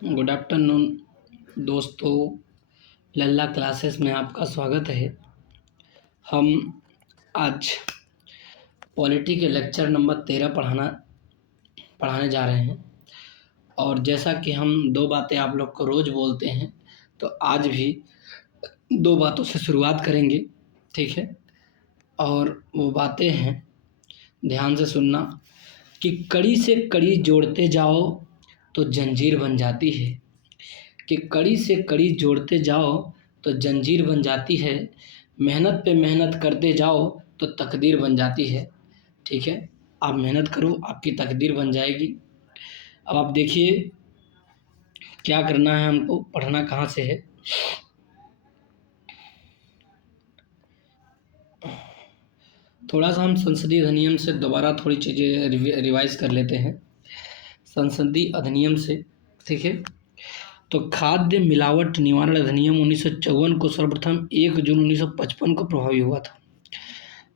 Good afternoon दोस्तों, लल्ला classes में आपका स्वागत है। हम आज पॉलिटी के लेक्चर नंबर 13 पढ़ाने जा रहे हैं। और जैसा कि हम दो बातें आप लोग को रोज़ बोलते हैं, तो आज भी दो बातों से शुरुआत करेंगे, ठीक है। और वो बातें हैं, ध्यान से सुनना, कि कड़ी से कड़ी जोड़ते जाओ तो जंजीर बन जाती है। कि कड़ी से कड़ी जोड़ते जाओ तो जंजीर बन जाती है। मेहनत पे मेहनत करते जाओ तो तकदीर बन जाती है, ठीक है। आप मेहनत करो, आपकी तकदीर बन जाएगी। अब आप देखिए क्या करना है हमको, पढ़ना कहाँ से है। थोड़ा सा हम संसदीय अधिनियम से दोबारा थोड़ी चीज़ें रिवाइज कर लेते हैं, संसदीय अधिनियम से, ठीक है। तो खाद्य मिलावट निवारण अधिनियम 1954 को सर्वप्रथम 1 जून 1955 को प्रभावी हुआ था।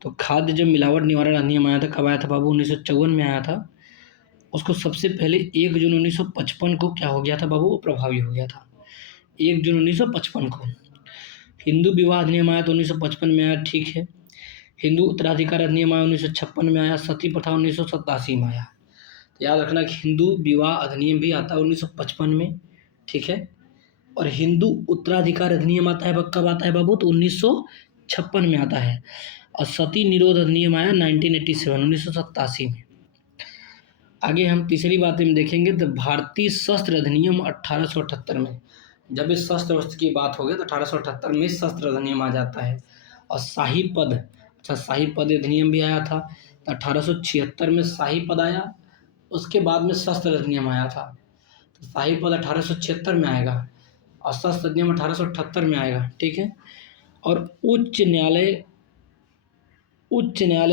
तो खाद्य जब मिलावट निवारण अधिनियम आया था, कब आया था बाबू? 1954 में आया था। उसको सबसे पहले 1 जून 1955 को क्या हो गया था बाबू? वो प्रभावी हो गया था 1 जून 1955 को। हिंदू विवाह अधिनियम आया तो 1955 में आया, ठीक है। हिंदू उत्तराधिकार अधिनियम आया 1956 में आया। सती प्रथा 1987 में आया। तो याद रखना कि हिंदू विवाह अधिनियम भी आता है 1955 में, ठीक है। और हिंदू उत्तराधिकार अधिनियम आता है, कब आता है बाबू? तो 1956 में आता है। और सती निरोध अधिनियम आया 1987 में। आगे हम तीसरी बात में देखेंगे तो भारतीय शस्त्र अधिनियम 1878 में। जब इस शस्त्र वस्त्र की बात हो गई तो 1878 में शस्त्र अधिनियम आ जाता है। और शाही पद, अच्छा शाही पद अधिनियम भी आया था, तो 1876 में शाही पद आया। उसके बाद में शस्त्र अधिनियम आया था। तो शाही पद 1876 में आएगा और शस्त्र अधिनियम 1878 में आएगा, ठीक है। और उच्च न्यायालय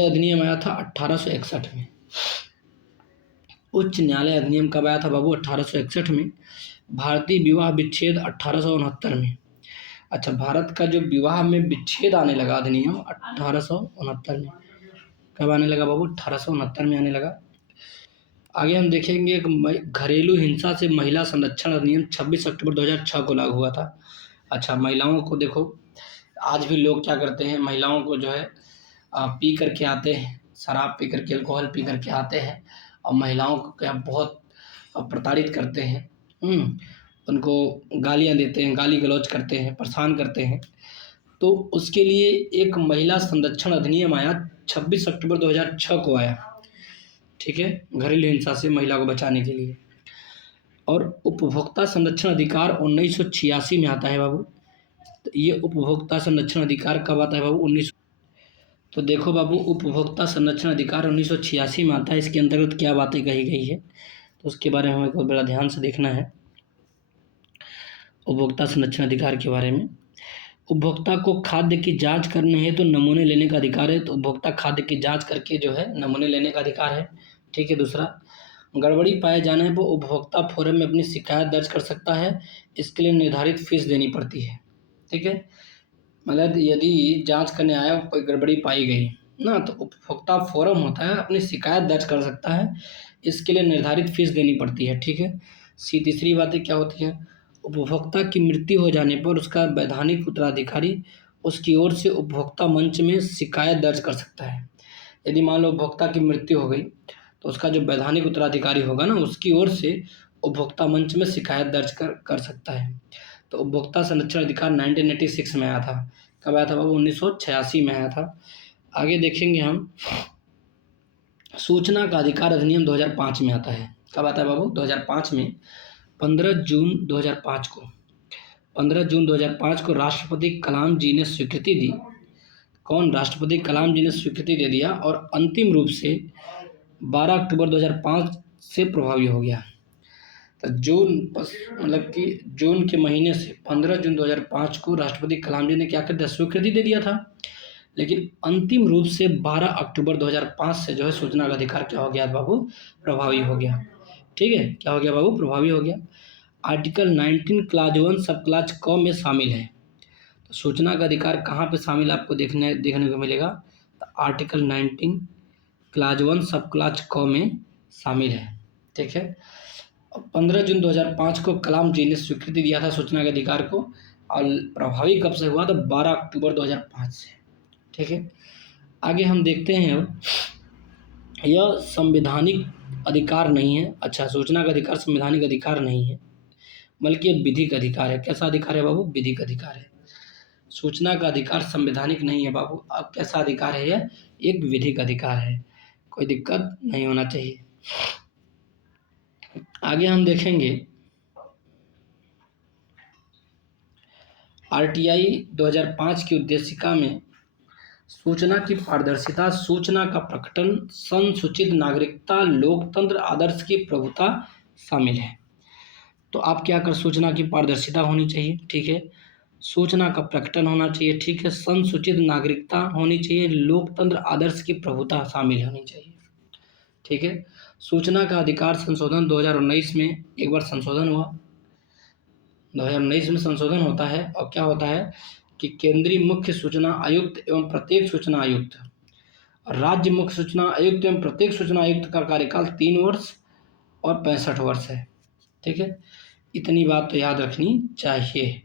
अधिनियम आया था 1861 में। उच्च न्यायालय अधिनियम कब आया था बाबू? 1861 में। भारतीय विवाह विच्छेद 1869 में। अच्छा, भारत का जो विवाह में विच्छेद आने लगा अधिनियम 1869 में। कब आने लगा बाबू? 1869 में आने लगा। आगे हम देखेंगे घरेलू हिंसा से महिला संरक्षण अधिनियम 26 अक्टूबर 2006 को लागू हुआ था। अच्छा, महिलाओं को देखो, आज भी लोग क्या करते हैं, महिलाओं को जो है पी करके आते हैं, शराब पी करके, अल्कोहल पी करके आते हैं और महिलाओं को क्या बहुत प्रताड़ित करते हैं, उनको गालियाँ देते हैं, गाली गलौज करते हैं, परेशान करते हैं। तो उसके लिए एक महिला संरक्षण अधिनियम आया 26 अक्टूबर 2006 को आया, ठीक है, घरेलू हिंसा से महिला को बचाने के लिए। और उपभोक्ता संरक्षण अधिकार 1986 में आता है बाबू। तो ये उपभोक्ता संरक्षण अधिकार कब आता है बाबू? तो देखो बाबू, उपभोक्ता संरक्षण अधिकार 1986 में आता है। इसके अंतर्गत क्या बातें कही गई है तो उसके बारे में हमें बहुत बड़ा ध्यान से देखना है। उपभोक्ता संरक्षण अधिकार के बारे में, उपभोक्ता को खाद्य की जांच करने है तो नमूने लेने का अधिकार है। तो उपभोक्ता खाद्य की जांच करके जो है नमूने लेने का अधिकार है, ठीक है। दूसरा, गड़बड़ी पाए जाने पर उपभोक्ता फोरम में अपनी शिकायत दर्ज कर सकता है। इसके लिए निर्धारित फीस देनी पड़ती है, ठीक है। मतलब यदि जांच करने आया, कोई गड़बड़ी पाई गई ना, तो उपभोक्ता फोरम होता है, अपनी शिकायत दर्ज कर सकता है। इसके लिए निर्धारित फीस देनी पड़ती है, ठीक है। तीसरी बातें क्या होती हैं? उपभोक्ता की मृत्यु हो जाने पर उसका वैधानिक उत्तराधिकारी उसकी ओर से उपभोक्ता मंच में शिकायत दर्ज कर सकता है। यदि मान लो उपभोक्ता की मृत्यु हो गई तो उसका जो वैधानिक उत्तराधिकारी होगा ना, उसकी ओर से उपभोक्ता मंच में शिकायत दर्ज कर सकता है। तो उपभोक्ता संरक्षण अधिकार 1986 में आया था। कब आया था बाबू? 1986 में आया था। आगे देखेंगे हम, सूचना का अधिकार अधिनियम 2005 में आता है। कब आता है बाबू? 2005 में। 15 जून 2005 को 15 जून 2005 को राष्ट्रपति कलाम जी ने स्वीकृति दी। कौन? राष्ट्रपति कलाम जी ने स्वीकृति दे दिया और अंतिम रूप से 12 अक्टूबर 2005 से प्रभावी हो गया। तो मतलब कि जून के महीने से 15 जून 2005 को राष्ट्रपति कलाम जी ने क्या कर दिया? स्वीकृति दे दिया था। लेकिन अंतिम रूप से 12 अक्टूबर 2005 से जो है सूचना का अधिकार क्या हो गया बाबू? प्रभावी हो गया, ठीक है। क्या हो गया बाबू? प्रभावी हो गया। आर्टिकल 19 क्लाज 1 सब क्लाज क में शामिल है। तो सूचना का अधिकार कहाँ पे शामिल आपको देखने को मिलेगा? तो आर्टिकल 19 क्लाज 1 सब क्लाज क में शामिल है, ठीक है। 15 जून 2005 को कलाम जी ने स्वीकृति दिया था सूचना के अधिकार को, और प्रभावी कब से हुआ? तो 12 अक्टूबर 2005 से। ठीक है, आगे हम देखते हैं अब, यह संवैधानिक अधिकार नहीं है। अच्छा, सूचना का अधिकार संवैधानिक अधिकार नहीं है, बल्कि ये विधिक अधिकार है। कैसा अधिकार है बाबू? विधिक अधिकार है। सूचना का अधिकार संवैधानिक नहीं है बाबू। अब कैसा अधिकार है? यह एक विधिक अधिकार है। कोई दिक्कत नहीं होना चाहिए। आगे हम देखेंगे आरटीआई 2005 की उद्देशिका में सूचना की पारदर्शिता, सूचना का प्रकटन, संसूचित नागरिकता, लोकतंत्र, आदर्श की प्रभुता शामिल है। तो आप क्या कर, सूचना की पारदर्शिता होनी चाहिए, ठीक है, सूचना का प्रकटन होना चाहिए, ठीक है, संसूचित नागरिकता होनी चाहिए, लोकतंत्र, आदर्श की प्रभुता शामिल होनी चाहिए। ठीक है, सूचना का अधिकार संशोधन 2019 में एक बार संशोधन हुआ, 2019 में संशोधन होता है, और क्या होता है कि केंद्रीय मुख्य सूचना आयुक्त एवं प्रत्येक सूचना आयुक्त, राज्य मुख्य सूचना आयुक्त एवं प्रत्येक सूचना आयुक्त का कार्यकाल 3 वर्ष और 65 वर्ष है। ठीक है, इतनी बात तो याद रखनी चाहिए।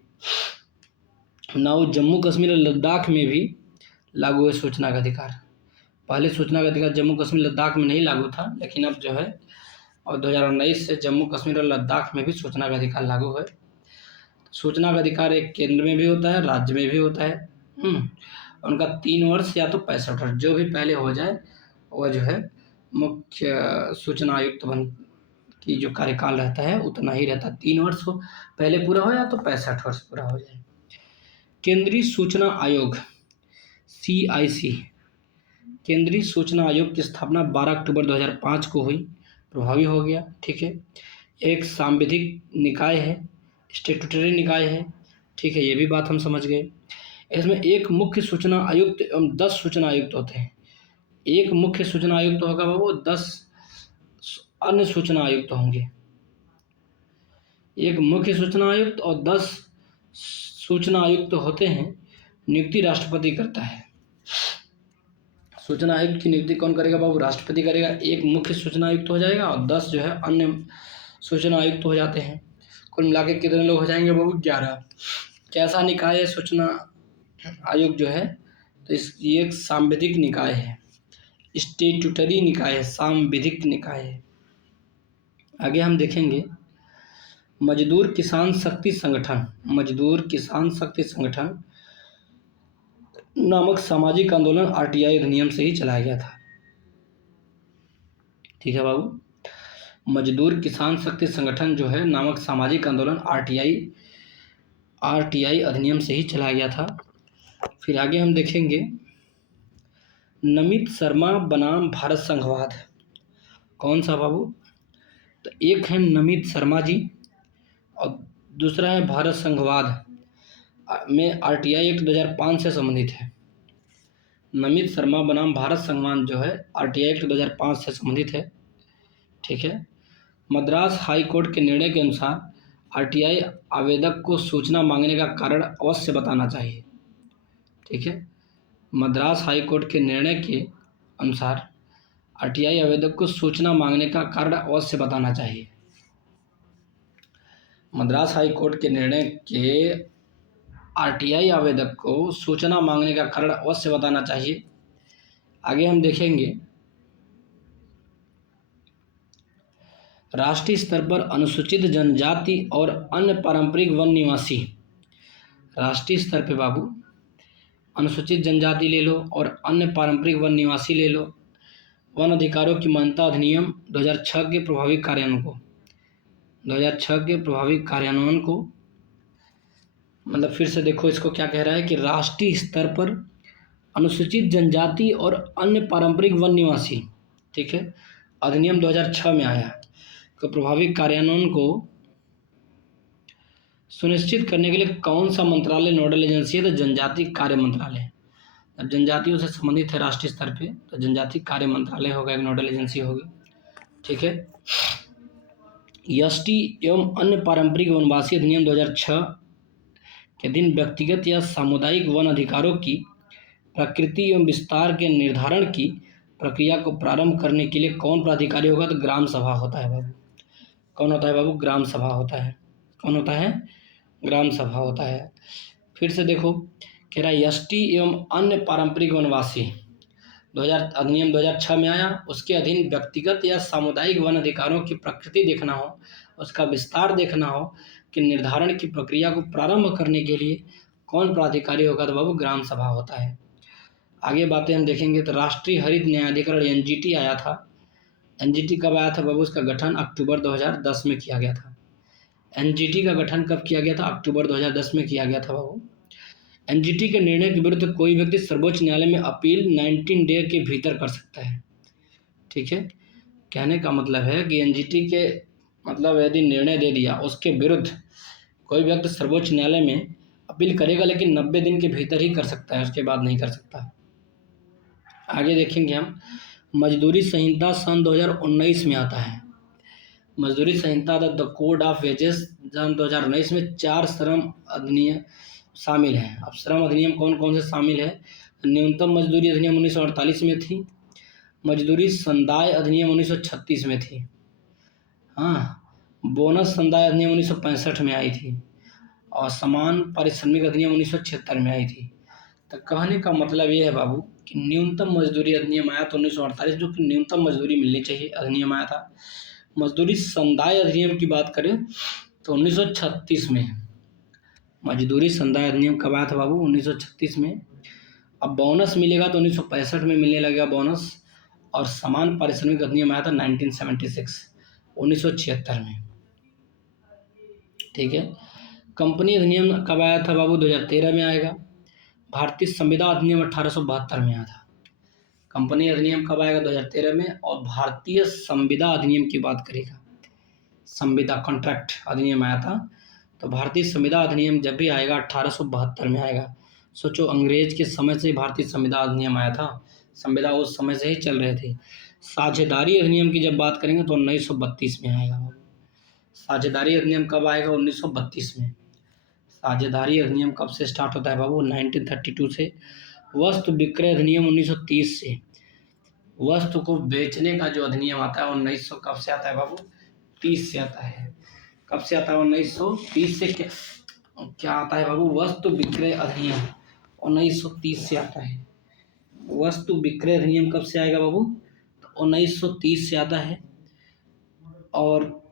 नाउ जम्मू कश्मीर और लद्दाख में भी लागू है सूचना का अधिकार। पहले सूचना का अधिकार जम्मू कश्मीर लद्दाख में नहीं लागू था, लेकिन अब जो है और 2019 से जम्मू कश्मीर और लद्दाख में भी सूचना का अधिकार लागू है। सूचना का अधिकार एक केंद्र में भी होता है, राज्य में भी होता है। उनका 3 वर्ष या तो 65 वर्ष, जो भी पहले हो जाए वह जो है मुख्य सूचना आयुक्त बन की जो कार्यकाल रहता है उतना ही रहता है, 3 वर्ष हो पहले पूरा हो या तो 65 वर्ष पूरा हो जाए। केंद्रीय सूचना आयोग CIC, केंद्रीय सूचना आयोग की स्थापना 12 अक्टूबर 2005 को हुई, प्रभावी हो गया। ठीक है, एक सांविधिक निकाय है, स्टेटूटरी निकाय है। ठीक है, ये भी बात हम समझ गए। इसमें एक मुख्य सूचना आयुक्त एवं 10 सूचना आयुक्त होते हैं। एक मुख्य सूचना आयुक्त होगा बाबू, 10 अन्य सूचना आयुक्त होंगे। एक मुख्य सूचना आयुक्त और 10 सूचना आयुक्त होते हैं। नियुक्ति राष्ट्रपति करता है। सूचना आयुक्त की नियुक्ति कौन करेगा बाबू? राष्ट्रपति करेगा। एक मुख्य सूचना आयुक्त हो जाएगा और 10 जो है अन्य सूचना आयुक्त हो जाते हैं। कुल मिला के कितने लोग हो जाएंगे बाबू? 11। कैसा निकाय है सूचना आयोग जो है? तो ये एक सांविधिक निकाय है, स्टेट्यूटरी निकाय है, सांविधिक निकाय है। आगे हम देखेंगे मजदूर किसान शक्ति संगठन, मजदूर किसान शक्ति संगठन नामक सामाजिक आंदोलन आरटीआई अधिनियम से ही चलाया गया था। ठीक है बाबू, मजदूर किसान शक्ति संगठन जो है नामक सामाजिक आंदोलन आरटीआई अधिनियम से ही चलाया गया था। फिर आगे हम देखेंगे नमित शर्मा बनाम भारत संघवाद। कौन सा बाबू? तो एक है नमित शर्मा जी और दूसरा है भारत संघवाद में आरटीआई एक्ट 2005 से संबंधित है। नमित शर्मा बनाम भारत संघवाद जो है आरटीआई एक्ट 2005 से संबंधित है। ठीक है, मद्रास हाई कोर्ट के निर्णय के अनुसार आरटीआई आवेदक को सूचना मांगने का कारण अवश्य बताना चाहिए। ठीक है, मद्रास हाई कोर्ट के निर्णय के अनुसार आरटीआई आवेदक को सूचना मांगने का कारण अवश्य बताना चाहिए। मद्रास हाई कोर्ट के निर्णय के आरटीआई आवेदक को सूचना मांगने का कारण अवश्य बताना चाहिए। आगे हम देखेंगे राष्ट्रीय स्तर पर अनुसूचित जनजाति और अन्य पारंपरिक वन निवासी। राष्ट्रीय स्तर पे बाबू अनुसूचित जनजाति ले लो और अन्य पारंपरिक वन निवासी ले लो। वन अधिकारों की मान्यता अधिनियम 2006 के प्रभावी कार्यान्वयन को 2006 के प्रभावी कार्यान्वयन को मतलब फिर से देखो इसको क्या कह रहा है कि राष्ट्रीय स्तर पर अनुसूचित जनजाति और अन्य पारंपरिक वन निवासी, ठीक है, अधिनियम 2006 में आया तो प्रभावी कार्यान्वयन को सुनिश्चित करने के लिए कौन सा मंत्रालय नोडल एजेंसी है? तो जनजाति कार्य मंत्रालय। अब जनजातियों से संबंधित है राष्ट्रीय स्तर पे तो जनजाति कार्य मंत्रालय होगा, एक नोडल एजेंसी होगी। ठीक है, एसटी एवं अन्य पारंपरिक वनवासी अधिनियम 2006 के दिन व्यक्तिगत या सामुदायिक वन अधिकारों की प्रकृति एवं विस्तार के निर्धारण की प्रक्रिया को प्रारंभ करने के लिए कौन प्राधिकारी होगा? तो ग्राम सभा होता है बाबू। कौन होता है बाबू? ग्राम सभा होता है। कौन होता है? ग्राम सभा होता है। फिर से देखो, कह रहा है यष्टि एवं अन्य पारंपरिक वनवासी 2000 अधिनियम 2006 में आया। उसके अधीन व्यक्तिगत या सामुदायिक वन अधिकारों की प्रकृति देखना हो, उसका विस्तार देखना हो कि निर्धारण की प्रक्रिया को प्रारंभ करने के लिए कौन प्राधिकारी होगा? तो बाबू ग्राम सभा होता है। आगे बातें हम देखेंगे तो राष्ट्रीय हरित न्यायाधिकरण एनजीटी आया था। एनजीटी कब आया था बाबू? उसका गठन अक्टूबर 2010 में किया गया था। एनजीटी का गठन कब किया गया था? अक्टूबर 2010 में किया गया था बाबू। एनजीटी के निर्णय के विरुद्ध कोई व्यक्ति सर्वोच्च न्यायालय में अपील 19 डे के भीतर कर सकता है। ठीक है, कहने का मतलब है कि एनजीटी के मतलब यदि निर्णय दे दिया, उसके विरुद्ध कोई व्यक्ति सर्वोच्च न्यायालय में अपील करेगा, लेकिन 90 दिन के भीतर ही कर सकता है, उसके बाद नहीं कर सकता। आगे देखेंगे हम, मजदूरी संहिता सन 2019 में आता है। मजदूरी संहिता द कोड ऑफ वेजेस सन 2019 में 4 श्रम अधिनियम शामिल हैं। अब श्रम अधिनियम कौन कौन से शामिल है? न्यूनतम मजदूरी अधिनियम 1948 में थी। मजदूरी संदाय अधिनियम 1936 में थी। हाँ, बोनस संदाय अधिनियम 1965 में आई थी और समान पारिश्रमिक अधिनियम 1976 में आई थी। तो कहने का मतलब ये है बाबू कि न्यूनतम मजदूरी अधिनियम आया तो 1948, जो कि न्यूनतम मजदूरी मिलनी चाहिए अधिनियम आया था। मजदूरी संदाय अधिनियम की बात करें तो 1936 में। मजदूरी संदाय अधिनियम कब आया था बाबू? 1936 में। अब बोनस मिलेगा तो 1965 में मिलने लगेगा बोनस, और समान पारिश्रमिक अधिनियम आया था 1976 में। ठीक है, कंपनी अधिनियम कब आया था बाबू? 2013 में आएगा। भारतीय संविदा अधिनियम 1872 में आया था। कंपनी अधिनियम कब आएगा? 2013 में। और भारतीय संविदा अधिनियम की बात करेगा, संविदा कॉन्ट्रैक्ट अधिनियम आया था, तो भारतीय संविदा अधिनियम जब भी आएगा 1872 में आएगा। सोचो, अंग्रेज के समय से भारतीय संविदा अधिनियम आया था, संविदा उस समय से ही चल रहे थे। साझेदारी अधिनियम की जब बात करेंगे तो 1932 में आएगा। साझेदारी अधिनियम कब आएगा? 1932 में। साझेदारी अधिनियम कब से स्टार्ट होता है बाबू? 1932 से। वस्तु विक्रय अधिनियम 1930 से। वस्तु को बेचने का जो अधिनियम आता है 1900 कब से आता है बाबू? 30 से आता है। कब से आता है? 1930 से। क्या आता है बाबू? वस्तु विक्रय अधिनियम 1930 से आता है। वस्तु विक्रय अधिनियम कब से आएगा बाबू? तो 1930 से आता है। और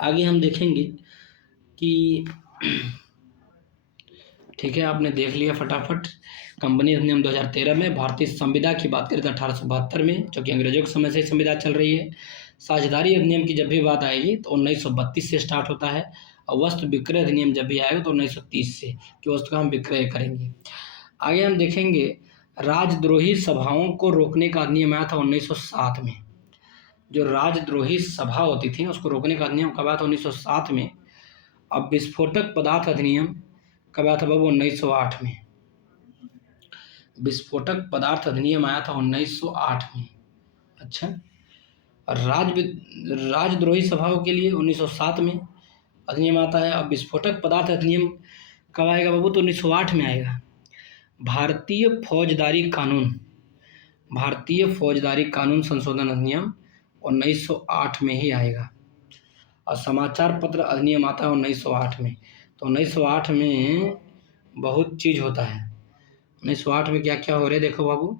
आगे हम देखेंगे कि ठीक है, आपने देख लिया फटाफट। कंपनी अधिनियम 2013 में। भारतीय संविदा की बात करें तो 1872 में, जो कि अंग्रेजों के समय से संविदा चल रही है। साझेदारी अधिनियम की जब भी बात आएगी तो 1932 से स्टार्ट होता है। और वस्तु विक्रय अधिनियम जब भी आएगा तो 1930 से, कि वस्तु का हम विक्रय करेंगे। आगे हम देखेंगे, राजद्रोही सभाओं को रोकने का अधिनियम आया था 1907 में। जो राजद्रोही सभा होती थी उसको रोकने का अधिनियम कब आया था? 1907 में। अब विस्फोटक पदार्थ अधिनियम कब आया था बाबू? 1908 में। विस्फोटक पदार्थ अधिनियम आया था 1908 में। अच्छा, और राजद्रोही सभाओं के लिए 1907 में अधिनियम आता है। अब विस्फोटक पदार्थ अधिनियम कब आएगा बाबू? तो 1908 में आएगा। भारतीय फौजदारी कानून संशोधन अधिनियम 1908 में ही आएगा। और समाचार पत्र अधिनियम आता है 1908 में। तो 1908 में बहुत चीज़ होता है। 1908 में क्या क्या हो रहा है देखो बाबू।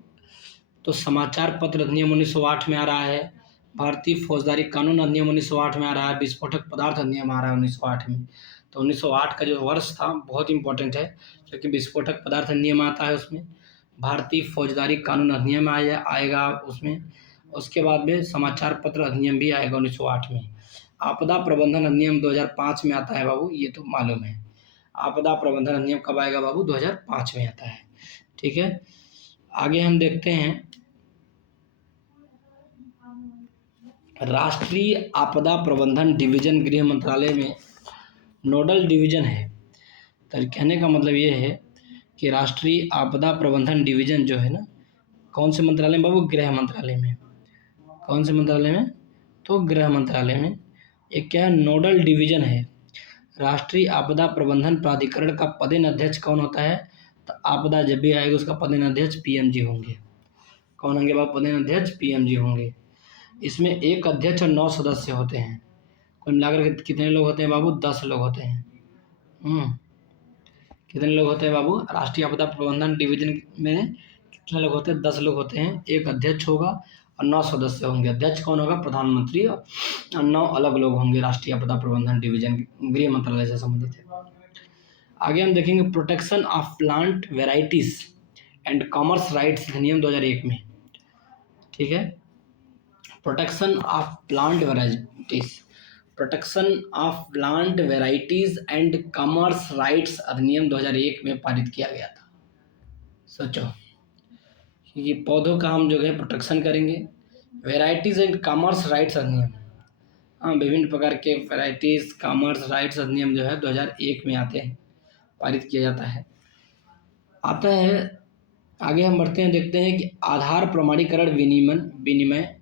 तो समाचार पत्र अधिनियम 1908 में आ रहा है। भारतीय फौजदारी कानून अधिनियम 1908 में आ रहा है। विस्फोटक पदार्थ अधिनियम आ रहा है 1908 में। तो 1908 का जो वर्ष था बहुत इंपॉर्टेंट है, क्योंकि विस्फोटक पदार्थ अधिनियम आता है उसमें। भारतीय फौजदारी कानून अधिनियम आएगा उसमें। उसके बाद में समाचार पत्र अधिनियम भी आएगा 1908 में। आपदा प्रबंधन अधिनियम 2005 में आता है बाबू, ये तो मालूम है। आपदा प्रबंधन अधिनियम कब आएगा बाबू? 2005 में आता है। ठीक है, आगे हम देखते हैं, राष्ट्रीय आपदा प्रबंधन डिवीजन गृह मंत्रालय में नोडल डिवीजन है। तो कहने का मतलब ये है कि राष्ट्रीय आपदा प्रबंधन डिवीजन जो है ना, कौन से मंत्रालय में बाबू? गृह मंत्रालय में। कौन से मंत्रालय में? तो गृह मंत्रालय में। एक क्या है? नोडल डिवीजन है। राष्ट्रीय आपदा प्रबंधन प्राधिकरण का पदेन अध्यक्ष कौन होता है? तो आपदा जब भी आएगा उसका पदेन अध्यक्ष पीएमजी होंगे। कौन होंगे बाबू? पदेन अध्यक्ष पीएमजी होंगे। इसमें एक अध्यक्ष और 9 सदस्य होते हैं। कुल मिलाकर के कितने लोग होते हैं बाबू? 10 लोग होते हैं। कितने लोग होते हैं बाबू? राष्ट्रीय आपदा प्रबंधन डिवीजन में कितने लोग होते हैं? 10 लोग होते हैं। एक अध्यक्ष होगा और 9 सदस्य होंगे। अध्यक्ष कौन होगा? प्रधानमंत्री। और 9 अलग लोग होंगे राष्ट्रीय आपदा प्रबंधन डिवीजन, गृह मंत्रालय से संबंधित है। आगे हम देखेंगे protection of plant varieties and commerce rights अधिनियम 2001 में। ठीक है, protection of plant varieties and commerce rights अधिनियम 2001 में पारित किया गया था। सोचो, ये पौधों का हम जो है प्रोटेक्शन करेंगे। वेराइटीज एंड कॉमर्स राइट्स अधिनियम, हाँ, विभिन्न प्रकार के वेराइटीज कॉमर्स राइट्स अधिनियम जो है 2001 में आते हैं, पारित किया जाता है। आता है आगे हम बढ़ते हैं, देखते हैं कि आधार प्रमाणीकरण विनिमय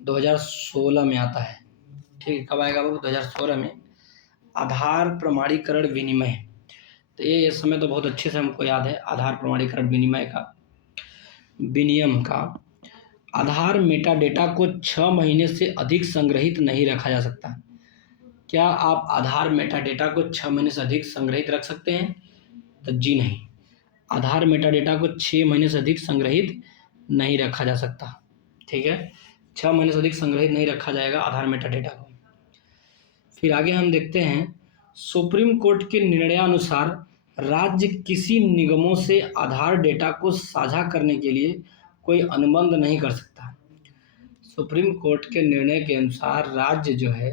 2016 में आता है। ठीक है, कब आएगा वो? 2016 में आधार प्रमाणीकरण विनिमय। तो ये समय तो बहुत अच्छे से हमको याद है, आधार प्रमाणीकरण विनिमय का विनियम का। आधार मेटा डेटा को 6 महीने से अधिक संग्रहित नहीं रखा जा सकता। क्या आप आधार मेटा डेटा को 6 महीने से अधिक संग्रहित रख सकते हैं? तो जी नहीं, आधार मेटा डेटा को 6 महीने से अधिक संग्रहित नहीं रखा जा सकता। ठीक है, 6 महीने से अधिक संग्रहित नहीं रखा जाएगा आधार मेटा डेटा को। फिर आगे हम देखते हैं, सुप्रीम कोर्ट के निर्णयानुसार राज्य किसी निगमों से आधार डेटा को साझा करने के लिए कोई अनुबंध नहीं कर सकता। सुप्रीम कोर्ट के निर्णय के अनुसार राज्य जो है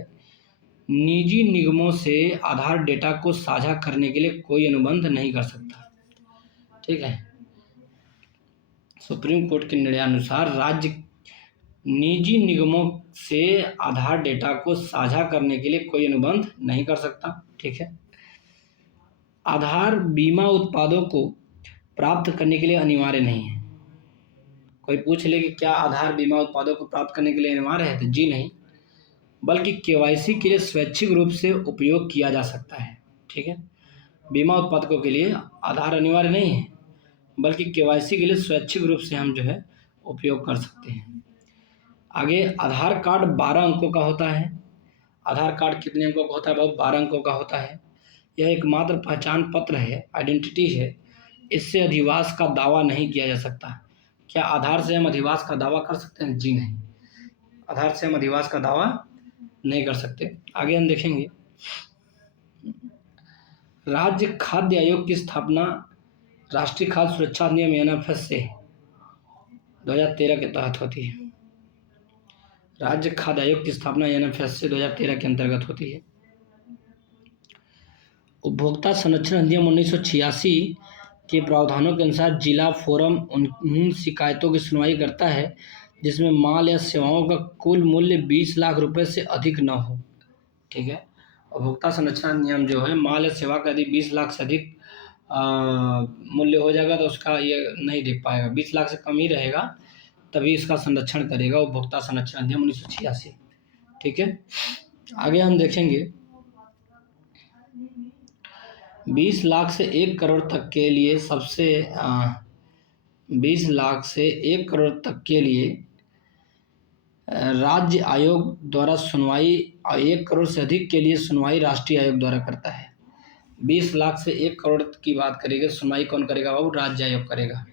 निजी निगमों से आधार डेटा को साझा करने के लिए कोई अनुबंध नहीं कर सकता। ठीक है, सुप्रीम कोर्ट के निर्णयानुसार राज्य निजी निगमों से आधार डेटा को साझा करने के लिए कोई अनुबंध नहीं कर सकता। ठीक है, आधार बीमा उत्पादों को प्राप्त करने के लिए अनिवार्य नहीं है। कोई पूछ ले कि क्या आधार बीमा उत्पादों को प्राप्त करने के लिए अनिवार्य है? तो जी नहीं, बल्कि केवाईसी के लिए स्वैच्छिक रूप से उपयोग किया जा सकता है। ठीक है, बीमा उत्पादकों के लिए आधार अनिवार्य नहीं है, बल्कि केवाईसी के लिए स्वैच्छिक रूप से हम जो है उपयोग कर सकते हैं। आगे, आधार कार्ड 12 अंकों का होता है। आधार कार्ड कितने अंकों का होता है बाबू? 12 अंकों का होता है। यह एकमात्र पहचान पत्र है, आइडेंटिटी है। इससे अधिवास का दावा नहीं किया जा सकता। क्या आधार से हम अधिवास का दावा कर सकते हैं? जी नहीं, आधार से हम अधिवास का दावा नहीं कर सकते। आगे हम देखेंगे, राज्य खाद्य आयोग की स्थापना राष्ट्रीय खाद्य सुरक्षा अधिनियम एनएफएस से 2013 के तहत होती है। राज्य खाद्य आयोग की स्थापना एनएफएस से 2013 के अंतर्गत होती है। उपभोक्ता संरक्षण अधिनियम 1986 के प्रावधानों के अनुसार जिला फोरम उन शिकायतों की सुनवाई करता है जिसमें माल या सेवाओं का कुल मूल्य 20 लाख रुपए से अधिक न हो। ठीक है, उपभोक्ता संरक्षण अधिनियम जो है, माल या सेवा का यदि 20 लाख से अधिक मूल्य हो जाएगा तो उसका ये नहीं देख पाएगा। 20 लाख से कम ही रहेगा तभी इसका संरक्षण करेगा उपभोक्ता संरक्षण अधिनियम 1986। ठीक है, आगे हम देखेंगे 20 लाख से 1 करोड़ तक के लिए 20 लाख से 1 करोड़ तक के लिए राज्य आयोग द्वारा सुनवाई, 1 करोड़ से अधिक के लिए सुनवाई राष्ट्रीय आयोग द्वारा करता है। 20 लाख से 1 करोड़ की बात करेंगे, सुनवाई कौन करेगा बाबू? राज्य आयोग करेगा।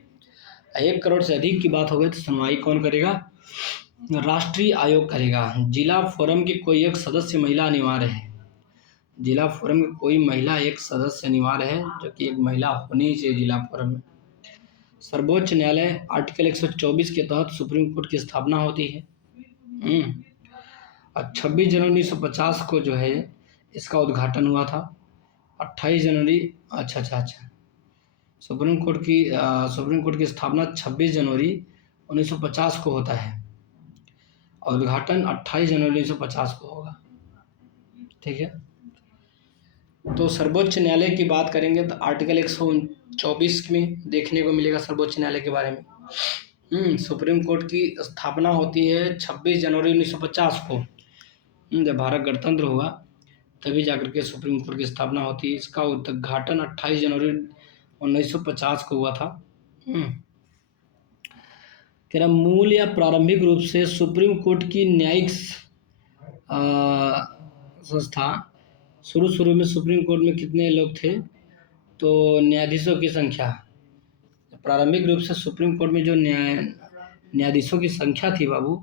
1 करोड़ से अधिक की बात हो गई तो सुनवाई कौन करेगा? राष्ट्रीय आयोग करेगा। जिला फोरम की कोई एक सदस्य महिला अनिवार्य है। जिला फोरम में कोई महिला एक सदस्य अनिवार्य है, जो कि एक महिला होनी चाहिए जिला फोरम में। सर्वोच्च न्यायालय आर्टिकल 124 के तहत सुप्रीम कोर्ट की स्थापना होती है। और 26 जनवरी 1950 को जो है इसका उद्घाटन हुआ था। 28 जनवरी अच्छा सुप्रीम कोर्ट की स्थापना 26 जनवरी 1950 को होता है और उद्घाटन 28 जनवरी 1950 को होगा। ठीक है, तो सर्वोच्च न्यायालय की बात करेंगे तो आर्टिकल 124 में देखने को मिलेगा सर्वोच्च न्यायालय के बारे में। सुप्रीम कोर्ट की स्थापना होती है 26 जनवरी 1950 को, जब भारत गणतंत्र हुआ तभी जाकर के सुप्रीम कोर्ट की स्थापना होती है। इसका उद्घाटन 28 जनवरी 1950 को हुआ था। कह रहा मूल या प्रारंभिक रूप से सुप्रीम कोर्ट की न्यायिक संस्था, शुरू में सुप्रीम कोर्ट में कितने लोग थे? तो न्यायाधीशों की संख्या, प्रारंभिक रूप से सुप्रीम कोर्ट में जो न्यायाधीशों की संख्या थी बाबू,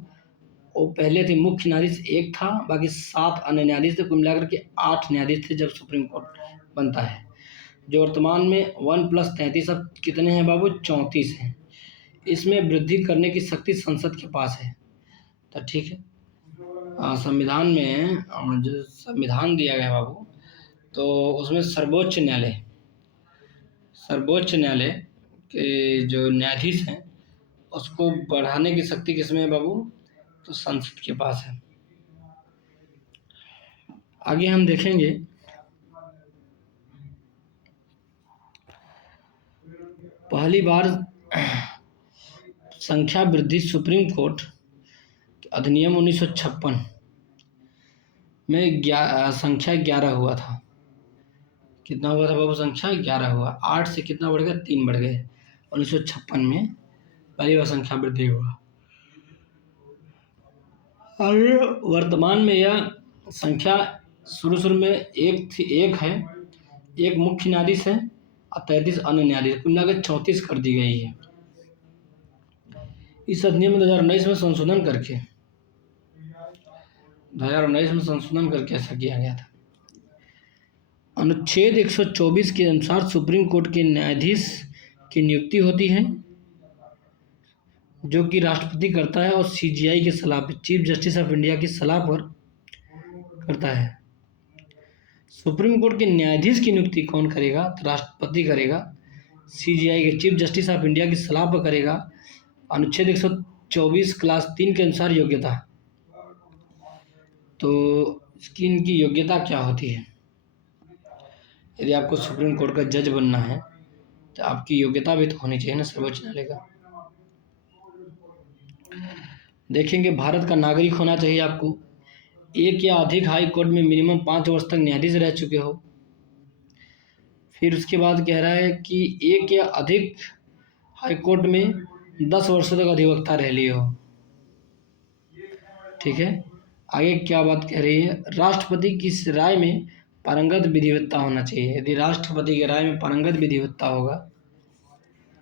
वो पहले थे मुख्य न्यायाधीश एक था, बाकी 7 अन्य न्यायाधीश थे, कुल मिलाकर के 8 न्यायाधीश थे जब सुप्रीम कोर्ट बनता है। जो वर्तमान में 1 + 33 अब कितने हैं बाबू? 34 हैं। इसमें वृद्धि करने की शक्ति संसद के पास है। तो ठीक है, संविधान में जो संविधान दिया गया बाबू, तो उसमें सर्वोच्च न्यायालय के जो न्यायाधीश हैं उसको बढ़ाने की शक्ति किसमें है बाबू? तो संसद के पास है। आगे हम देखेंगे पहली बार संख्या वृद्धि सुप्रीम कोर्ट अधिनियम 1956 में संख्या 11 हुआ था। कितना हुआ था बाबू? संख्या 11 हुआ। 8 से कितना बढ़ गया? 3 बढ़ गए। 1956 में पहली बार संख्या वृद्धि हुआ। आगे वर्तमान में यह संख्या शुरू में एक है, एक मुख्य न्यायाधीश है और 33 अन्य न्यायाधीश, कुल मिलाकर 34 कर दी गई है। इस अधिनियम में 2019 में संशोधन करके ऐसा किया गया था। अनुच्छेद 124 के अनुसार सुप्रीम कोर्ट के न्यायाधीश की नियुक्ति होती है, जो कि राष्ट्रपति करता है और सीजीआई की सलाह पर, चीफ जस्टिस ऑफ इंडिया की सलाह पर करता है। सुप्रीम कोर्ट के न्यायाधीश की नियुक्ति कौन करेगा? तो राष्ट्रपति करेगा। सीजीआई के चीफ जस्टिस ऑफ इंडिया की सलाह पर करेगा। अनुच्छेद 124 क्लास 3 के अनुसार योग्यता, तो इनकी योग्यता क्या होती है? यदि आपको सुप्रीम कोर्ट का जज बनना है तो आपकी योग्यता भी तो होनी चाहिए ना, सर्वोच्च न्यायालय का। देखेंगे भारत का नागरिक होना चाहिए आपको, एक या अधिक हाई कोर्ट में मिनिमम 5 वर्ष तक न्यायाधीश रह चुके हो। फिर उसके बाद कह रहा है कि एक या अधिक हाई कोर्ट में 10 वर्षों तक अधिवक्ता रह लिए हो। ठीक है, आगे क्या बात कह रही है? राष्ट्रपति की राय में पारंगत विधिवक्ता होना चाहिए। यदि राष्ट्रपति की राय में पारंगत विधिवक्ता होगा,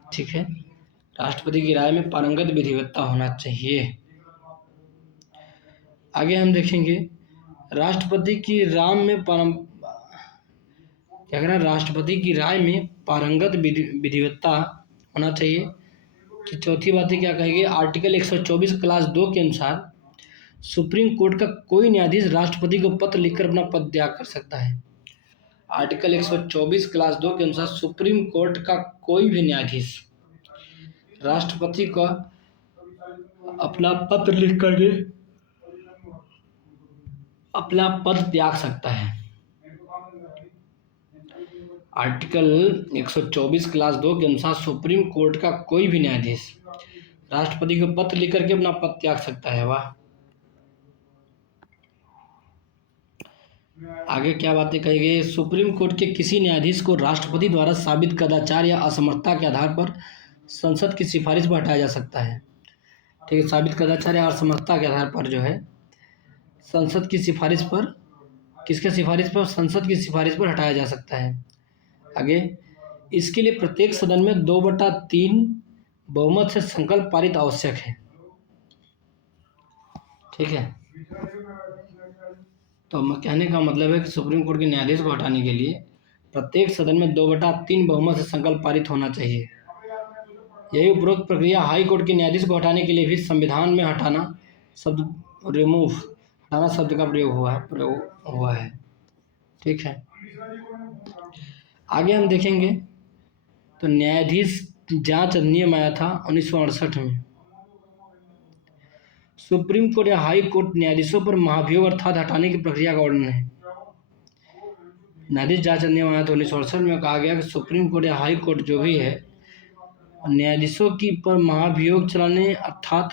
ठीक है, राष्ट्रपति की राय में पारंगत विधिवक्ता होना चाहिए। आगे हम देखेंगे राष्ट्रपति की राय में राष्ट्रपति की राय में पारंगत विधिवक्ता होना चाहिए। कि चौथी बातें क्या कहेगी? आर्टिकल 124 क्लास 2 के अनुसार सुप्रीम कोर्ट का कोई न्यायाधीश राष्ट्रपति को पत्र लिखकर अपना पद त्याग कर सकता है। आर्टिकल 124 क्लास 2 के अनुसार सुप्रीम कोर्ट का कोई भी न्यायाधीश राष्ट्रपति को अपना पत्र लिख करके अपना पद त्याग सकता है। आर्टिकल 124 क्लास 2 के अनुसार सुप्रीम कोर्ट का कोई भी न्यायाधीश राष्ट्रपति को पत्र लिख करके अपना पद त्याग सकता है। वाह, आगे क्या बातें कही गई? सुप्रीम कोर्ट के किसी न्यायाधीश को राष्ट्रपति द्वारा साबित कदाचार या असमर्थता के आधार पर संसद की सिफारिश पर हटाया जा सकता है। ठीक है, साबित कदाचार या असमर्थता के आधार पर जो है संसद की सिफारिश पर, किसके सिफारिश पर? संसद की सिफारिश पर हटाया जा सकता है। आगे, इसके लिए प्रत्येक सदन में 2/3 बहुमत से संकल्प पारित आवश्यक है। ठीक है, तो कहने का मतलब है कि सुप्रीम कोर्ट के न्यायाधीश को हटाने के लिए प्रत्येक सदन में 2/3 बहुमत से संकल्प पारित होना चाहिए। यही उपरोक्त प्रक्रिया हाई कोर्ट के न्यायाधीश को हटाने के लिए भी संविधान में हटाना शब्द का प्रयोग हुआ है। ठीक है, आगे हम देखेंगे तो न्यायाधीश जांच अधिनियम आया था 1968 में। सुप्रीम कोर्ट या हाई कोर्ट न्यायाधीशों पर महाभियोग अर्थात हटाने की प्रक्रिया का वर्णन है। न्यायाधीश जांच अधिनियम आया था 1968 में, कहा गया कि सुप्रीम कोर्ट या हाई कोर्ट जो भी है न्यायाधीशों की पर महाभियोग चलाने अर्थात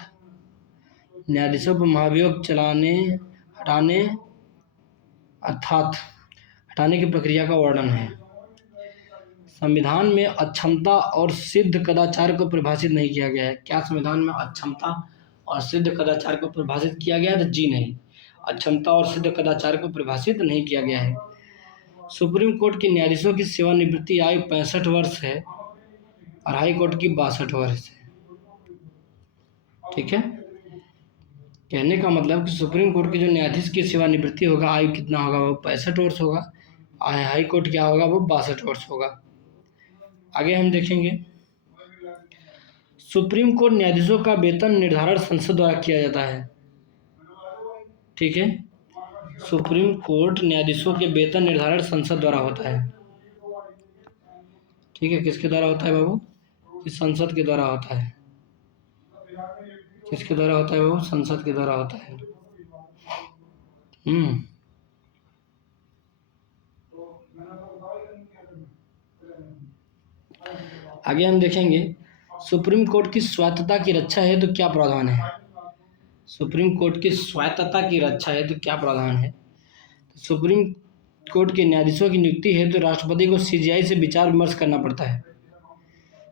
न्यायाधीशों पर महाभियोग हटाने की प्रक्रिया का वर्णन है। संविधान में अक्षमता और सिद्ध कदाचार को परिभाषित नहीं किया गया है। क्या संविधान में अक्षमता और सिद्ध कदाचार को परिभाषित किया गया है? तो जी नहीं, अक्षमता और सिद्ध कदाचार को परिभाषित नहीं किया गया है। सुप्रीम कोर्ट के न्यायाधीशों की सेवानिवृत्ति आयु 65 वर्ष है और हाई कोर्ट की 62 वर्ष है। ठीक है, कहने का मतलब कि सुप्रीम कोर्ट के जो न्यायाधीश की सेवानिवृत्ति होगा आयु कितना होगा? वो 65 वर्ष होगा। हाई कोर्ट क्या होगा? वो 62 वर्ष होगा। आगे हम देखेंगे, सुप्रीम कोर्ट न्यायाधीशों का वेतन निर्धारण संसद द्वारा किया जाता है। ठीक है, सुप्रीम कोर्ट न्यायाधीशों के वेतन निर्धारण संसद द्वारा होता है। ठीक है, किसके द्वारा होता है बाबू? इस संसद के द्वारा होता है। किसके द्वारा होता है बाबू? संसद के द्वारा होता है। आगे हम देखेंगे, सुप्रीम कोर्ट की स्वायत्तता की रक्षा है तो क्या प्रावधान है? सुप्रीम कोर्ट की स्वायत्तता की रक्षा है तो क्या प्रावधान है? सुप्रीम कोर्ट के न्यायाधीशों की नियुक्ति है तो राष्ट्रपति को सीजीआई से विचार विमर्श करना पड़ता है।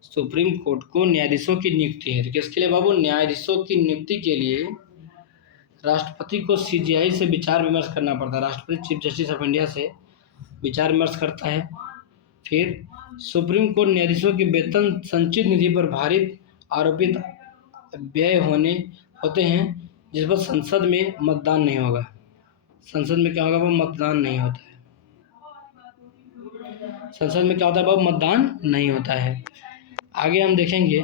सुप्रीम कोर्ट को न्यायाधीशों की नियुक्ति है तो किसके लिए बाबू? न्यायाधीशों की नियुक्ति के लिए राष्ट्रपति को सीजीआई से विचार विमर्श करना पड़ता है। राष्ट्रपति चीफ जस्टिस ऑफ इंडिया से विचार विमर्श करता है। फिर सुप्रीम कोर्ट न्यायाधीशों के वेतन संचित निधि पर भारित आरोपित व्यय होते हैं जिस पर संसद में मतदान नहीं होगा। संसद में क्या होगा? वो मतदान नहीं होता है। संसद में क्या होता है? वो मतदान नहीं होता है। आगे हम देखेंगे,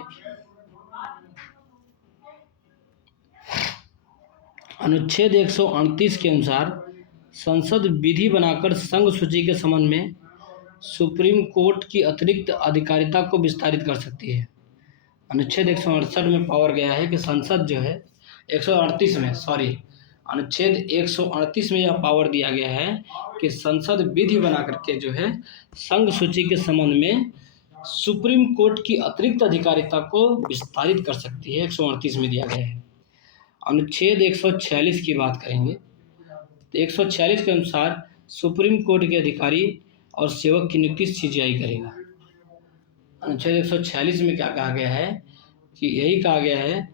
अनुच्छेद 138 के अनुसार संसद विधि बनाकर संघ सूची के संबंध में सुप्रीम कोर्ट की अतिरिक्त अधिकारिता को विस्तारित कर सकती है। अनुच्छेद 168 में पावर गया है कि संसद जो है 138 में अनुच्छेद 138 में यह पावर दिया गया है कि संसद विधि बना करके जो है संघ सूची के संबंध में सुप्रीम कोर्ट की अतिरिक्त अधिकारिता को विस्तारित कर सकती है। 138 में दिया गया है। अनुच्छेद 146 की बात करेंगे तो 146 के अनुसार सुप्रीम कोर्ट के अधिकारी और सेवक की नियुक्ति सीजीआई करेगा। अनुच्छेद 146 में क्या कहा गया है कि यही कहा गया है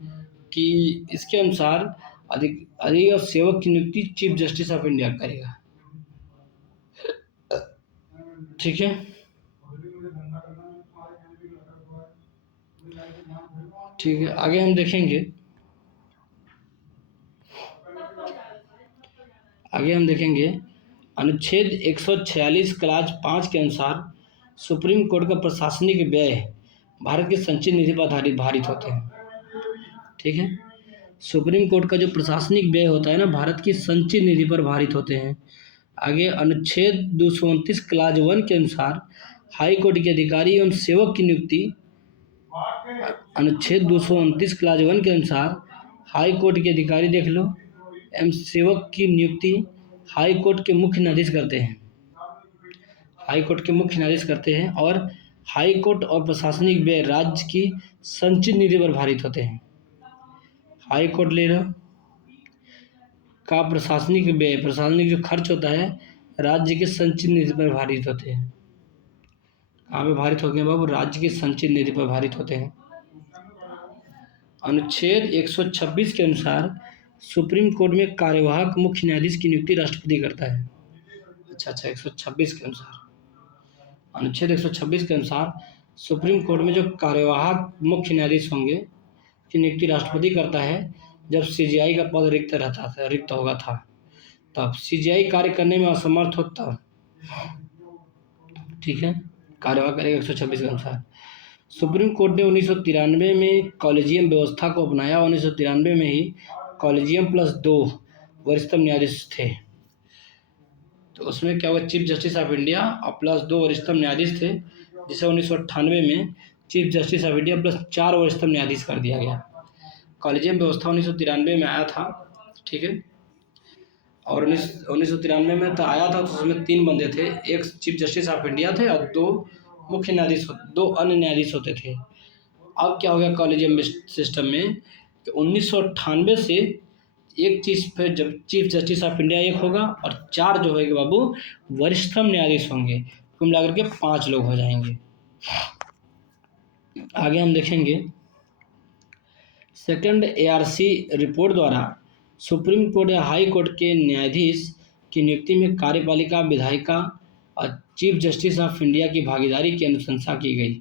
कि इसके अनुसार अधिकारी और सेवक की नियुक्ति चीफ जस्टिस ऑफ इंडिया करेगा। ठीक है, ठीक है। आगे हम देखेंगे अनुच्छेद 146 क्लास 5 के अनुसार सुप्रीम कोर्ट का प्रशासनिक व्यय भारत के संचित निधि पर भारित होते हैं। ठीक है, सुप्रीम कोर्ट का जो प्रशासनिक व्यय होता है ना, भारत की संचित निधि पर भारित होते हैं। आगे अनुच्छेद 229 क्लास 1 के अनुसार हाई कोर्ट के अधिकारी एवं सेवक की नियुक्ति, अनुच्छेद 229 क्लास 1 के अनुसार हाई कोर्ट के अधिकारी देख लो एवं सेवक की नियुक्ति हाई कोर्ट के मुख्य न्यायाधीश करते हैं। हाई कोर्ट के मुख्य न्यायाधीश करते हैं और हाई कोर्ट और प्रशासनिक व्यय राज्य की संचित निधि पर भारित होते हैं। हाई कोर्ट ले लो का प्रशासनिक व्यय, प्रशासनिक जो खर्च होता है राज्य के संचित निधि पर भारित होते हैं। कहाँ पे भारित होते हैं बाबू? राज्य की संचित निधि पर भारित होते हैं। अनुच्छेद 126 के अनुसार सुप्रीम कोर्ट में कार्यवाहक मुख्य न्यायाधीश की नियुक्ति राष्ट्रपति करता है। अच्छा, 126 के अनुसार, अनुच्छेद 126 के अनुसार सुप्रीम कोर्ट में जो कार्यवाहक मुख्य न्यायाधीश होंगे की नियुक्ति राष्ट्रपति करता है। जब सीजीआई का पद रिक्त होगा था तब सीजीआई कार्य करने में असमर्थ हो तब, ठीक है, कार्यवाही करेगा 126 के अनुसार। सुप्रीम कोर्ट ने 1993 में कॉलेजियम व्यवस्था को अपनाया। 1993 में ही कॉलेजियम प्लस 2 वरिष्ठतम न्यायाधीश थे। तो उसमें क्या हुआ? चीफ जस्टिस ऑफ इंडिया और प्लस 2 वरिष्ठतम न्यायाधीश थे, जिसे 1998 में chief justice of India plus 4 वरिष्ठतम न्यायाधीश कर दिया गया। कॉलेजियम व्यवस्था 1993 में आया था। ठीक है, और 1993 में तो आया था तो उसमें 3 बंदे थे, एक चीफ जस्टिस ऑफ इंडिया थे और 2 मुख्य न्यायाधीश, 2 अन्य न्यायाधीश होते थे। अब क्या हो गया कॉलेजियम सिस्टम में कि 1998 से एक चीज पे जब चीफ जस्टिस ऑफ इंडिया एक होगा और 4 जो होंगे बाबू वरिष्ठतम न्यायाधीश होंगे, कुल मिलाकर के 5 लोग हो जाएंगे। आगे हम देखेंगे, सेकंड एआरसी रिपोर्ट द्वारा सुप्रीम कोर्ट या हाई कोर्ट के न्यायाधीश की नियुक्ति में कार्यपालिका, विधायिका और चीफ जस्टिस ऑफ इंडिया की भागीदारी की अनुशंसा की गई।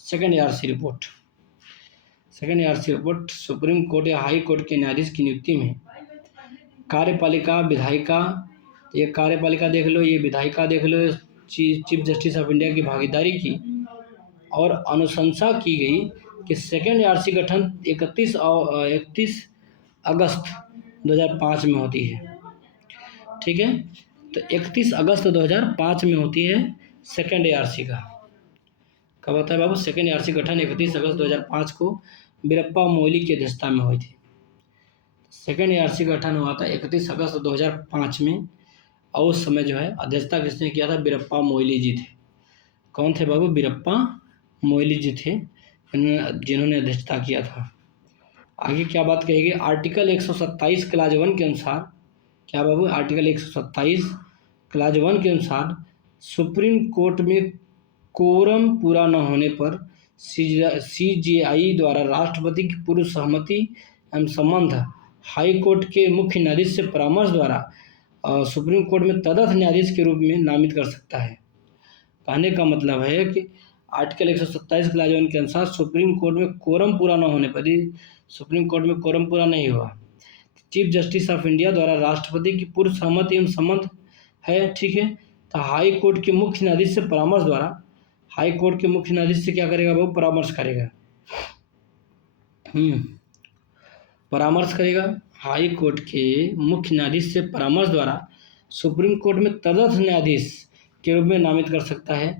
Second ARC report supreme court या हाई कोर्ट के न्यायाधीश की नियुक्ति में कार्यपालिका, विधायिका, ये कार्यपालिका देख लो, ये विधायिका देख लो, चीफ जस्टिस ऑफ इंडिया की भागीदारी की और अनुशंसा की गई कि सेकंड एआरसी गठन 31 अगस्त 2005 में होती है। ठीक है, तो 31 अगस्त 2005 में होती है सेकंड एआरसी का। कब होता है बाबू? सेकंड एआरसी गठन 31 अगस्त 2005 को वीरप्पा मोइली की अध्यक्षता में हुई थी। सेकंड एआरसी गठन हुआ था 31 अगस्त 2005 में, और उस समय जो है अध्यक्षता किसने किया था? वीरप्पा मोइली जी थे। कौन थे बाबू? वीरप्पा मोइली जी थे जिन्होंने अध्यक्षता किया था। आगे क्या बात कही गई? आर्टिकल 127 क्लाज 1 के अनुसार, क्या बाबू? आर्टिकल 127 क्लाज 1 के अनुसार सुप्रीम कोर्ट में कोरम पूरा न होने पर सीजेआई द्वारा राष्ट्रपति की पूर्व सहमति एवं संबंध हाई कोर्ट के मुख्य न्यायाधीश से परामर्श द्वारा सुप्रीम कोर्ट में तदर्थ न्यायाधीश के रूप में नामित कर सकता है। कहने का मतलब है कि आर्टिकल 127 क्लाज 1 के अनुसार सुप्रीम कोर्ट में कोरम पूरा न होने पर, सुप्रीम कोर्ट में कोरम पूरा नहीं हुआ, चीफ जस्टिस ऑफ इंडिया द्वारा राष्ट्रपति की पूर्व सहमति एवं संबंध है। ठीक है, तो हाई कोर्ट के मुख्य न्यायाधीश से परामर्श द्वारा, हाई कोर्ट के मुख्य न्यायाधीश से क्या करेगा वो? परामर्श करेगा। परामर्श करेगा। हाई कोर्ट के मुख्य न्यायाधीश से परामर्श द्वारा सुप्रीम कोर्ट में तदर्थ न्यायाधीश के रूप में नामित कर सकता है।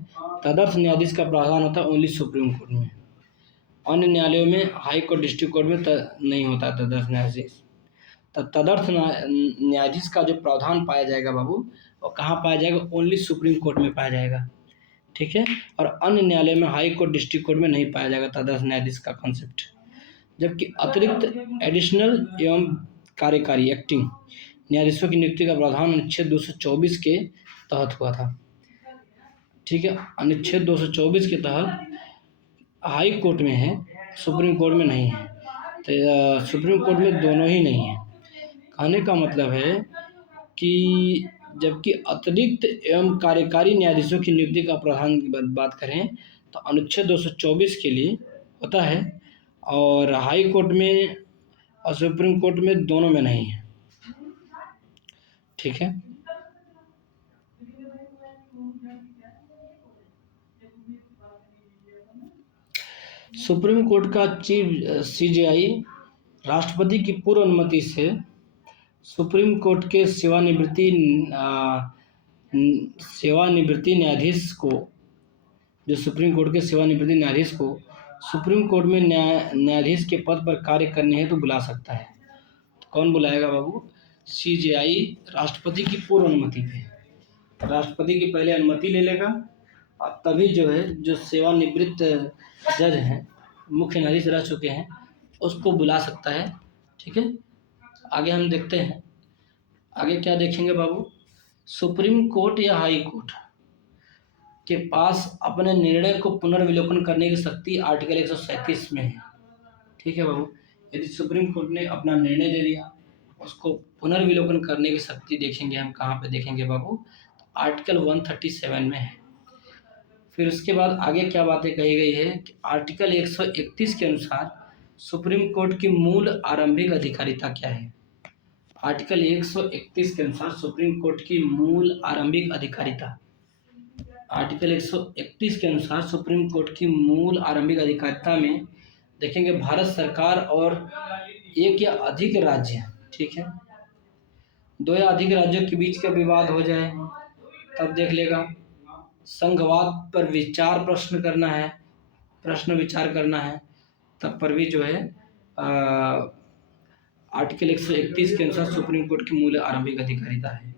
तदर्थ न्यायाधीश का प्रावधान होता है ओनली सुप्रीम कोर्ट में, अन्य न्यायालयों में, हाई कोर्ट, डिस्ट्रिक्ट कोर्ट में नहीं होता तदर्थ न्यायाधीश। तो तदर्थ न्यायाधीश का जो प्रावधान पाया जाएगा बाबू, वो कहाँ पाया जाएगा? ओनली सुप्रीम कोर्ट में पाया जाएगा। ठीक है, और अन्य न्यायालय में, हाई कोर्ट, डिस्ट्रिक्ट कोर्ट में नहीं पाया जाएगा तदर्थ न्यायाधीश का कॉन्सेप्ट। जबकि अतिरिक्त एडिशनल एवं कार्यकारी एक्टिंग न्यायाधीशों की नियुक्ति का प्रावधान अनुच्छेद 224 के तहत हुआ था। ठीक है, अनुच्छेद 224 के तहत हाई कोर्ट में है, सुप्रीम कोर्ट में नहीं है। तो सुप्रीम कोर्ट में दोनों ही नहीं है। कहने का मतलब है कि जबकि अतिरिक्त एवं कार्यकारी न्यायाधीशों की नियुक्ति का प्रावधान की बात करें तो अनुच्छेद 224 के लिए होता है, और हाई कोर्ट में और सुप्रीम कोर्ट में दोनों में नहीं है। ठीक है, सुप्रीम कोर्ट का चीफ सीजेआई राष्ट्रपति की पूर्व अनुमति से सुप्रीम कोर्ट के सेवानिवृत्ति न्यायाधीश को, जो सुप्रीम कोर्ट के सेवानिवृत्ति न्यायाधीश को सुप्रीम कोर्ट में न्यायाधीश के पद पर कार्य करने हेतु बुला सकता है। तो कौन बुलाएगा बाबू? सीजेआई राष्ट्रपति की पूर्व अनुमति पे, राष्ट्रपति की पहले अनुमति ले लेगा और तभी जो है, जो सेवानिवृत्त जज हैं, मुख्य न्यायाधीश रह चुके हैं, उसको बुला सकता है। ठीक है, आगे हम देखते हैं। आगे क्या देखेंगे बाबू? सुप्रीम कोर्ट या हाई कोर्ट के पास अपने निर्णय को पुनर्विलोकन करने की शक्ति आर्टिकल 137 में है। ठीक है बाबू, यदि सुप्रीम कोर्ट ने अपना निर्णय दे दिया, उसको पुनर्विलोकन करने की शक्ति देखेंगे हम कहाँ पे देखेंगे बाबू? आर्टिकल 137 में है। फिर उसके बाद आगे क्या बातें कही गई है कि आर्टिकल 131 के अनुसार सुप्रीम कोर्ट की मूल आरंभिक अधिकारिता क्या है? आर्टिकल 131 के अनुसार सुप्रीम कोर्ट की मूल आरंभिक अधिकारिता, आर्टिकल 131 के अनुसार सुप्रीम कोर्ट की मूल आरंभिक अधिकारिता में देखेंगे भारत सरकार और एक या अधिक राज्य, ठीक है, 2 या अधिक राज्यों के बीच का विवाद हो जाए तब देख लेगा। संघवाद पर प्रश्न विचार करना है तब पर भी जो है आर्टिकल 131 के अनुसार सुप्रीम कोर्ट की मूल आरंभिक अधिकारिता है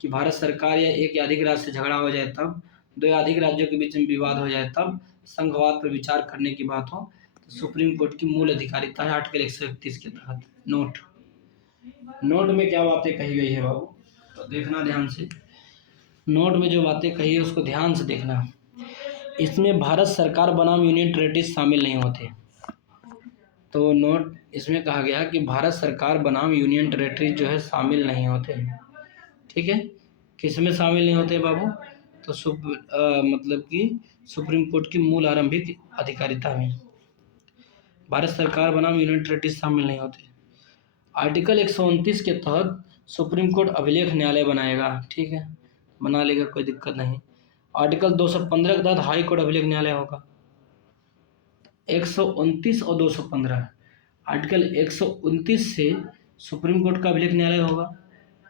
कि भारत सरकार या एक या अधिक राज्य से झगड़ा हो जाए तब, 2 या अधिक राज्यों के बीच में विवाद हो जाए तब, संघवाद पर विचार करने की बात हो तो सुप्रीम कोर्ट की मूल अधिकारिता है आर्टिकल 131 के तहत। नोट में क्या बातें कही गई है बाबू, तो देखना ध्यान से। नोट में जो बातें कही है उसको ध्यान से देखना। इसमें भारत सरकार बनाम यूनियन टेरिटरीज शामिल नहीं होते। तो नोट इसमें कहा गया कि भारत सरकार बनाम यूनियन टेरिटरीज जो है शामिल नहीं होते हैं। ठीक है, किस में शामिल नहीं होते बाबू? तो मतलब कि सुप्रीम कोर्ट की मूल आरंभिक अधिकारिता में भारत सरकार बनाम यूनियन टेरिटरीज शामिल नहीं होते। आर्टिकल 129 के तहत सुप्रीम कोर्ट अभिलेख न्यायालय बनाएगा। ठीक है, बना लेगा, कोई दिक्कत नहीं। आर्टिकल 215 के तहत हाई कोर्ट अभिलेख न्यायालय होगा। 129 और 215, आर्टिकल 129 से सुप्रीम कोर्ट का अभिलेख न्यायालय होगा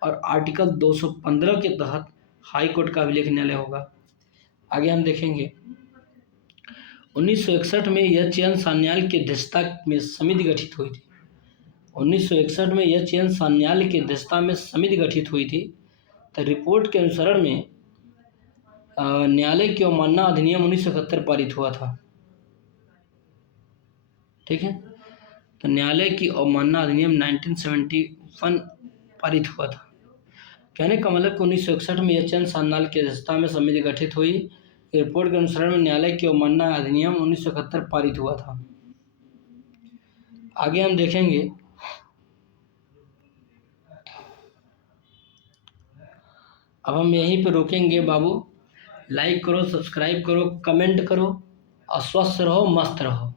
और आर्टिकल 215 के तहत हाई कोर्ट का अभिलेख न्यायालय होगा। आगे हम देखेंगे 1961 में यह चयन सान्याल की अध्यक्षता में समिति गठित हुई थी। 1961 में यह चयन सान्याल की अध्यक्षता में समिति गठित हुई थी। तो रिपोर्ट के अनुसरण में न्यायालय की अवमानना अधिनियम 1971 पारित हुआ था। ठीक है, तो न्यायालय की अवमानना अधिनियम 1971 पारित हुआ था। कहने का मतलब 1961 में यह चयन सान्याल की अध्यक्षता में समिति गठित हुई। रिपोर्ट के अनुसार में न्यायालय की अवमानना अधिनियम 1971 पारित हुआ था। आगे हम देखेंगे अब हम यहीं पे रोकेंगे बाबू। लाइक करो, सब्सक्राइब करो, कमेंट करो और स्वस्थ रहो, मस्त रहो।